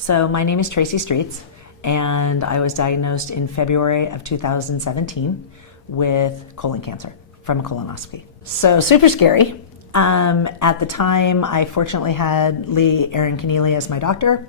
So my name is Traci Streets, and I was diagnosed in February of 2017 with colon cancer from a colonoscopy. So super scary. At the time, I fortunately had Leigh Erin Conneally as my doctor.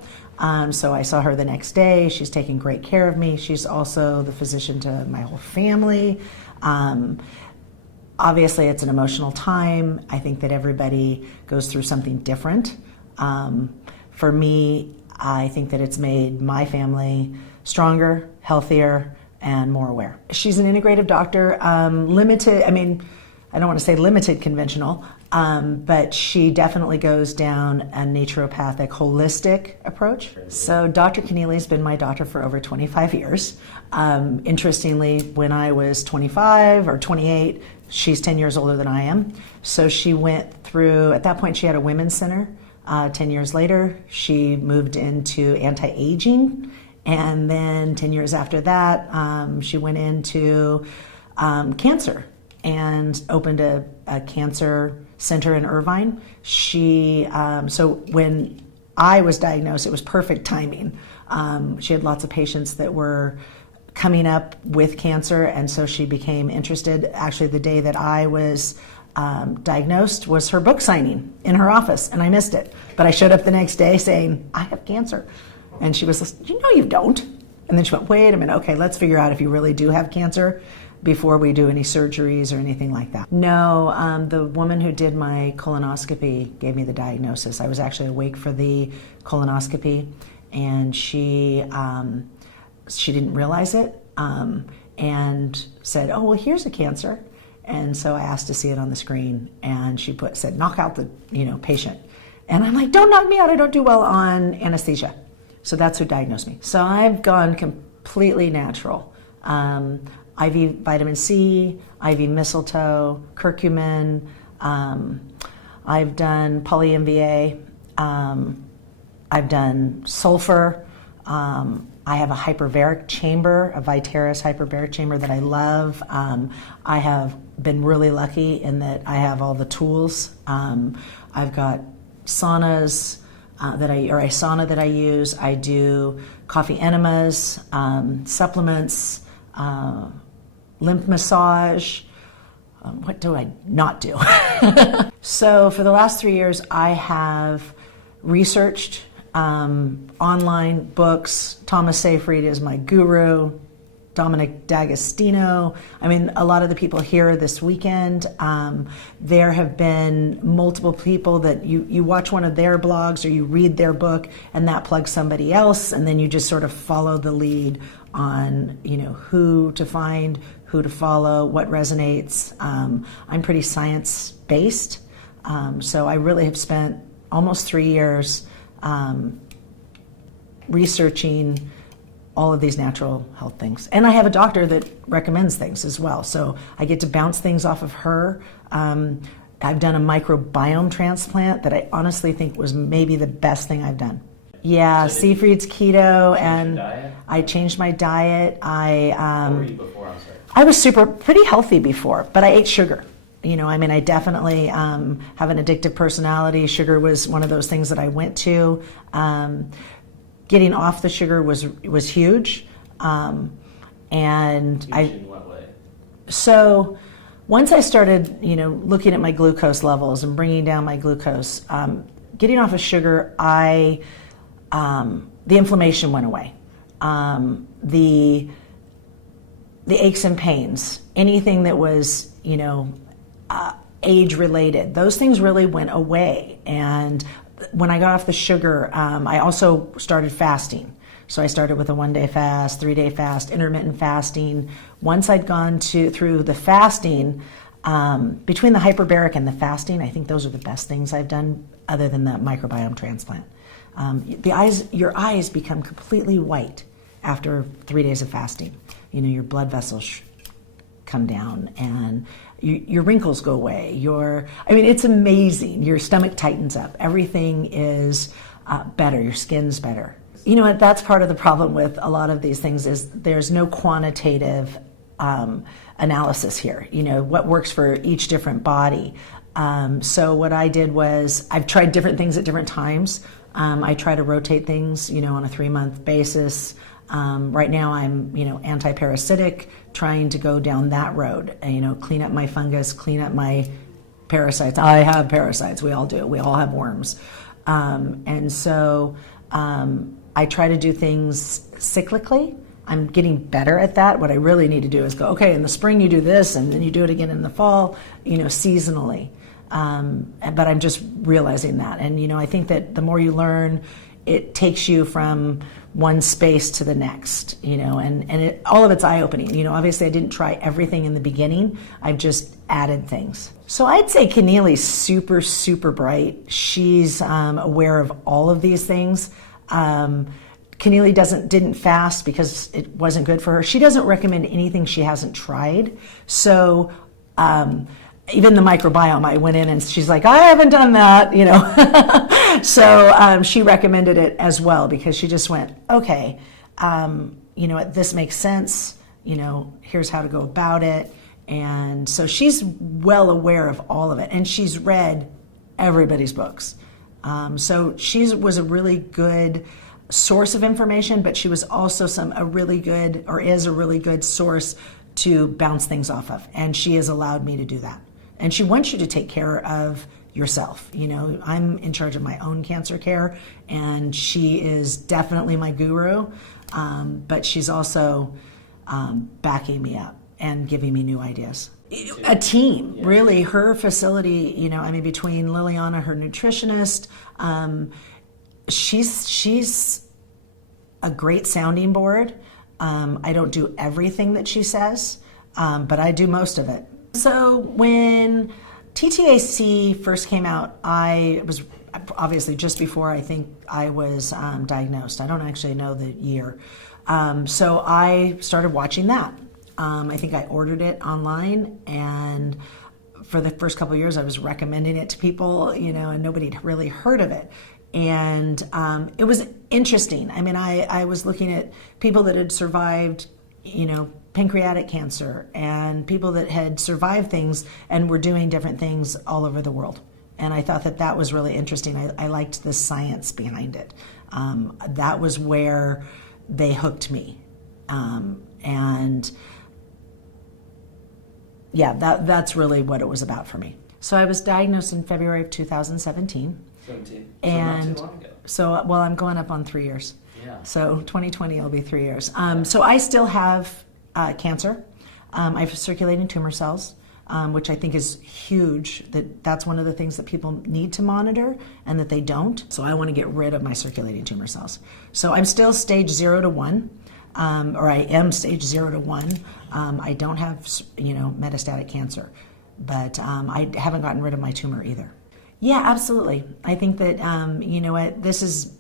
So I saw her the next day. She's taking great care of me. She's also the physician to my whole family. Obviously, it's an emotional time. I think that everybody goes through something different. For me, I think that it's made my family stronger, healthier, and more aware. She's an integrative doctor, limited, I don't want to say limited conventional, but she definitely goes down a naturopathic, holistic approach. So Dr. Conneally has been my doctor for over 25 years. Interestingly, when I was 25 or 28, she's 10 years older than I am. So she went through, at that point she had a women's center. 10 years later, she moved into anti-aging. And then 10 years after that, she went into cancer and opened a cancer center in Irvine. So when I was diagnosed, it was perfect timing. She had lots of patients that were coming up with cancer, and so she became interested. Actually, the day that I was diagnosed was her book signing in her office, and I missed it. But I showed up the next day saying, I have cancer. And she was like, you know you don't. And then she went, wait a minute, okay, let's figure out if you really do have cancer before we do any surgeries or anything like that. No, the woman who did my colonoscopy gave me the diagnosis. I was actually awake for the colonoscopy, and she didn't realize it and said, oh, well, here's a cancer. And so I asked to see it on the screen, and she said, knock out the patient. And I'm like, don't knock me out, I don't do well on anesthesia. So that's who diagnosed me. So I've gone completely natural. IV vitamin C, IV mistletoe, curcumin, I've done poly-MVA, I've done sulfur, I have a hyperbaric chamber, a Viteris hyperbaric chamber that I love. I have been really lucky in that I have all the tools. I've got saunas a sauna that I use. I do coffee enemas, supplements, lymph massage. What do I not do? So for the last 3 years, I have researched online books. Thomas Seyfried is my guru. Dominic D'Agostino. A lot of the people here this weekend, there have been multiple people that you watch one of their blogs or you read their book and that plugs somebody else, and then you just sort of follow the lead on who to find, who to follow, what resonates. I'm pretty science-based, so I really have spent almost 3 years researching all of these natural health things. And I have a doctor that recommends things as well. So I get to bounce things off of her. I've done a microbiome transplant that I honestly think was maybe the best thing I've done. Yeah, so Seyfried's keto, and I changed my diet. What were you before? I'm sorry. I was pretty healthy before, but I ate sugar. I definitely have an addictive personality. Sugar was one of those things that I went to. Getting off the sugar was huge, and in what way? So once I started, looking at my glucose levels and bringing down my glucose, getting off of sugar, the inflammation went away, the aches and pains, anything that was age related, those things really went away. And when I got off the sugar, I also started fasting. So I started with a 1-day fast, 3-day fast, intermittent fasting. Once I'd gone through the fasting, between the hyperbaric and the fasting, I think those are the best things I've done other than the microbiome transplant. Your eyes become completely white after 3 days of fasting. Your blood vessels come down and your wrinkles go away. It's amazing. Your stomach tightens up. Everything is better. Your skin's better. That's part of the problem with a lot of these things is there's no quantitative analysis here. What works for each different body. So what I did was I've tried different things at different times. I try to rotate things, on a 3-month basis. Right now I'm, anti-parasitic, trying to go down that road, clean up my fungus, clean up my parasites. I have parasites. We all do. We all have worms. And so I try to do things cyclically. I'm getting better at that. What I really need to do is go, okay, in the spring you do this, and then you do it again in the fall, seasonally. But I'm just realizing that. And, I think that the more you learn, it takes you from one space to the next, and all of it's eye-opening. Obviously I didn't try everything in the beginning. I've just added things. So I'd say Conneally's super, super bright. She's aware of all of these things. Conneally didn't fast because it wasn't good for her. She doesn't recommend anything she hasn't tried. So even the microbiome, I went in and she's like, I haven't done that, So she recommended it as well because she just went, okay, this makes sense. Here's how to go about it. And so she's well aware of all of it, and she's read everybody's books. So she was a really good source of information, but she was also is a really good source to bounce things off of. And she has allowed me to do that. And she wants you to take care of yourself. I'm in charge of my own cancer care, and she is definitely my guru, but she's also backing me up and giving me new ideas. A team, really. Her facility, between Liliana, her nutritionist, she's a great sounding board. I don't do everything that she says, but I do most of it. So when TTAC first came out, I was obviously just before I think I was diagnosed. I don't actually know the year. So I started watching that. I think I ordered it online, and for the first couple of years I was recommending it to people, and nobody had really heard of it. And it was interesting. I was looking at people that had survived, pancreatic cancer, and people that had survived things and were doing different things all over the world. And I thought that was really interesting. I liked the science behind it. That was where they hooked me. That's really what it was about for me. So I was diagnosed in February of 2017. 17. And so not too long ago. So, I'm going up on 3 years. Yeah. So 2020 will be 3 years. So I still have cancer. I have circulating tumor cells, which I think is huge. That's one of the things that people need to monitor and that they don't. So I want to get rid of my circulating tumor cells. So I'm still stage 0 to 1, or I am stage 0 to 1. I don't have, metastatic cancer, but I haven't gotten rid of my tumor either. Yeah, absolutely. I think that, this is,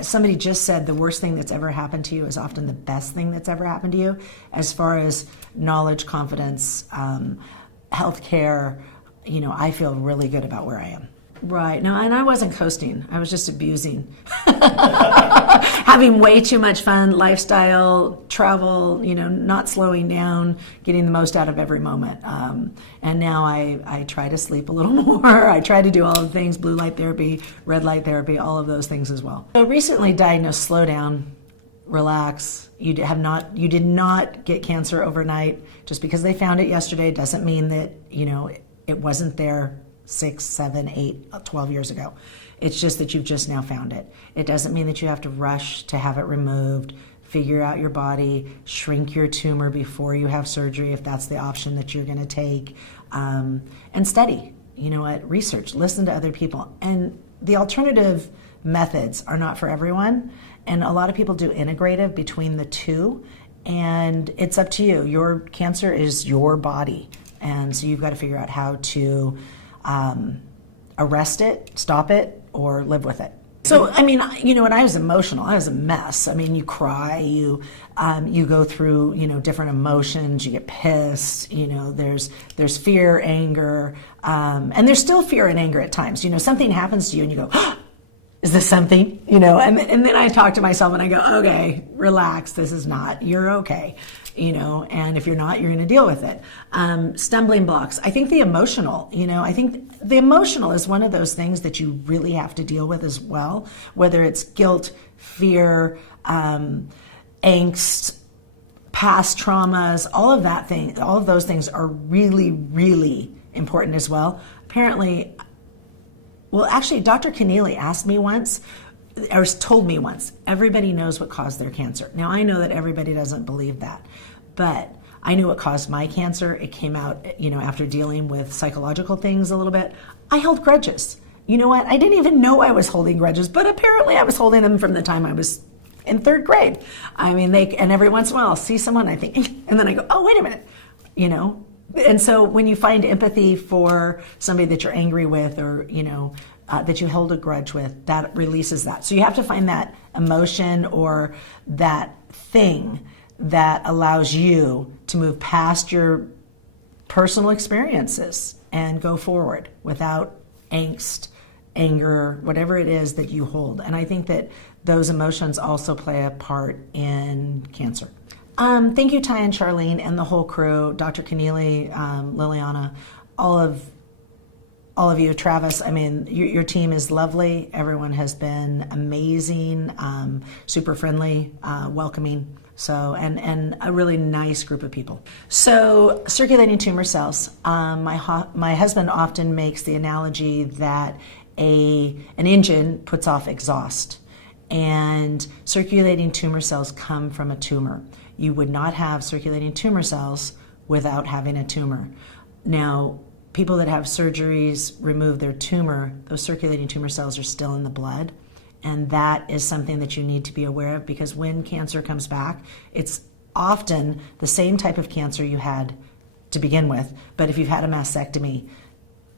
somebody just said the worst thing that's ever happened to you is often the best thing that's ever happened to you, as far as knowledge, confidence, healthcare. I feel really good about where I am. Right. No, and I wasn't coasting. I was just abusing. Having way too much fun, lifestyle, travel, not slowing down, getting the most out of every moment. And now I try to sleep a little more. I try to do all of the things, blue light therapy, red light therapy, all of those things as well. So recently diagnosed, slow down, relax. You did not get cancer overnight. Just because they found it yesterday doesn't mean that, it wasn't there 6, 7, 8, 12 years ago. It's just that you've just now found it. It doesn't mean that you have to rush to have it removed. Figure out your body, shrink your tumor before you have surgery if that's the option that you're going to take, and study. Research, listen to other people. And the alternative methods are not for everyone, and a lot of people do integrative between the two, and it's up to you. Your cancer is your body, and so you've got to figure out how to arrest it, stop it, or live with it. So, when I was emotional, I was a mess. You cry, you go through, different emotions, you get pissed, there's fear, anger, and there's still fear and anger at times. Something happens to you and you go, oh, is this something? And then I talk to myself and I go, okay, relax, this is not, you're okay. and if you're not, you're going to deal with it. Stumbling blocks. I think the emotional, is one of those things that you really have to deal with as well, whether it's guilt, fear, angst, past traumas, all of those things are really, really important as well. Apparently, actually, Dr. Conneally asked me once, or told me once, everybody knows what caused their cancer. Now, I know that everybody doesn't believe that, but I knew what caused my cancer. It came out, after dealing with psychological things a little bit. I held grudges. You know what? I didn't even know I was holding grudges, but apparently I was holding them from the time I was in 3rd grade. I mean, and every once in a while I'll see someone, I think, and then I go, oh, wait a minute, And so when you find empathy for somebody that you're angry with, or, that you hold a grudge with, that releases that. So you have to find that emotion or that thing that allows you to move past your personal experiences and go forward without angst, anger, whatever it is that you hold. And I think that those emotions also play a part in cancer. Thank you, Ty and Charlene and the whole crew, Dr. Conneally, Liliana, all of you, Travis. I mean, your team is lovely. Everyone has been amazing, super friendly, welcoming. So, and a really nice group of people. So, circulating tumor cells. My husband often makes the analogy that an engine puts off exhaust, and circulating tumor cells come from a tumor. You would not have circulating tumor cells without having a tumor. Now, people that have surgeries remove their tumor, those circulating tumor cells are still in the blood. And that is something that you need to be aware of, because when cancer comes back, it's often the same type of cancer you had to begin with. But if you've had a mastectomy,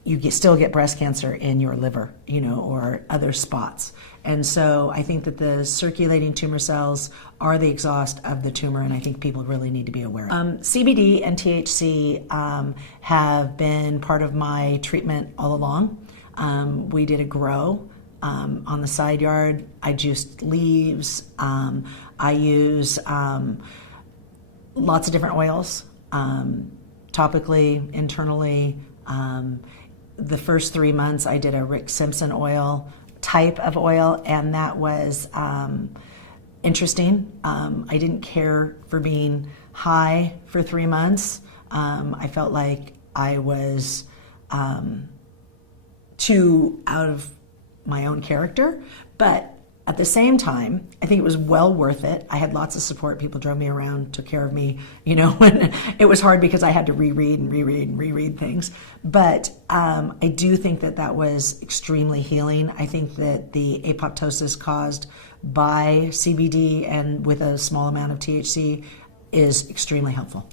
you still get breast cancer in your liver, or other spots. And so I think that the circulating tumor cells are the exhaust of the tumor, and I think people really need to be aware of it. CBD and THC have been part of my treatment all along. We did a grow on the side yard. I juiced leaves. I use lots of different oils, topically, internally. The first 3 months I did a Rick Simpson oil type of oil, and that was interesting. I didn't care for being high for 3 months. I felt like I was too out of my own character, but at the same time, I think it was well worth it. I had lots of support. People drove me around, took care of me, when it was hard because I had to reread things. But I do think that was extremely healing. I think that the apoptosis caused by CBD and with a small amount of THC is extremely helpful.